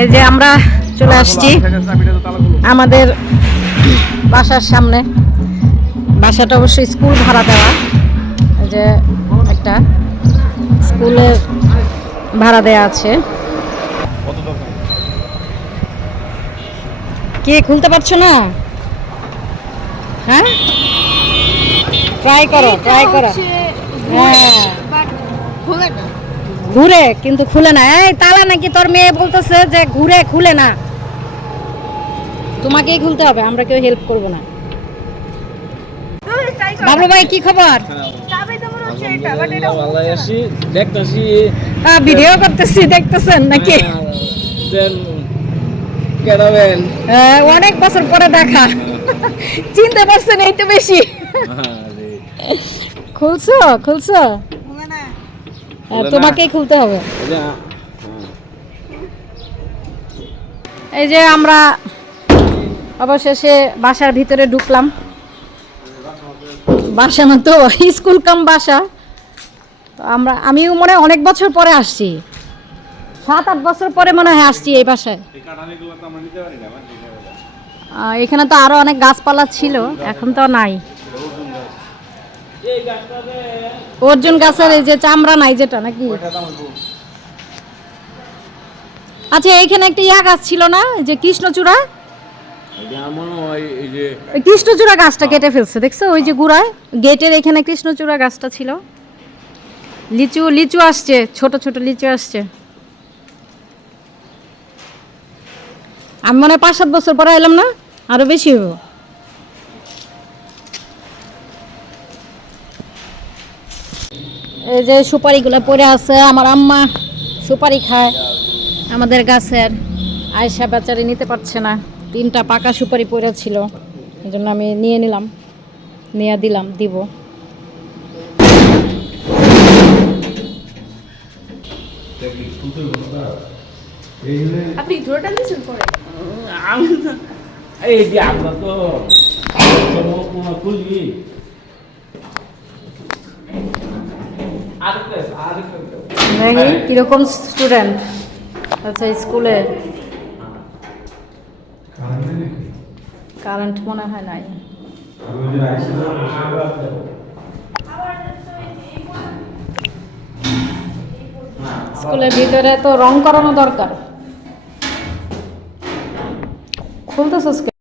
এই যে আমরা চলে আসছি আমাদের বাসার সামনে। বাসাটা অবশ্যই স্কুল ভাড়া দেওয়া, এই যে একটা স্কুলের ভাড়া দেওয়া আছে। কে খুলতে পারছো না? হ্যাঁ, ট্রাই করো হ্যাঁ, ঘুরে কিন্তু খুলে না। এই তালা নাকি তোর মেয়ে বলতেছে যে ঘুরে খুলে না, তোমাকেই খুলতে হবে, আমরা কেউ হেল্প করব না। বাবলু ভাই কি খবর? ভিডিও করতেছি, দেখতেছেন নাকি? অনেক বছর পরে দেখা, চিনতে পারছেন এই তো বেশি। খুলছো তোমাকেই খুলতে হবে। এই যে আমরা অবশেষে বাসার ভিতরে ঢুকলাম। বাসা না তো, স্কুল কাম বাসা। আমিও মনে হয় অনেক বছর পরে আসছি, 7-8 বছর পরে মনে হয় আসছি এই বাসায়। এখানে তো আরো অনেক গাছপালা ছিল, এখন তো নাই। অর্জুন গাছের এই যে চামড়া নাই যেটা নাকি? আচ্ছা, এইখানে একটা গাছ ছিল না, যে কৃষ্ণচূড়া? কৃষ্ণচূড়া গাছটা কেটে ফেলছে, দেখছো? ওই যে গুড়ায় গেটের এখানে কৃষ্ণচূড়া গাছটা ছিল। লিচু আসছে, ছোট ছোট লিচু আসছে। আমি মনে হয় 5-7 বছর পরে এলাম না, আরো বেশি হইব। এই যে সুপারিগুলো পড়ে আছে, আমার আম্মা সুপারি খায় আমাদের গাছের। আয়সা বেচারি নিতে পারছে না, 3টা পাকা সুপারি পড়ে ছিল, এই জন্য আমি নিয়ে দিব। আপনি ধরে টানতেছেন পরে? এই যে আমরা তো খুলবি কিরকম স্টুডেন্ট? আচ্ছা, স্কুলে কারেন্ট মনে হয় নাই। স্কুলের ভিতরে তো রং করানো দরকার। খুলতেছস?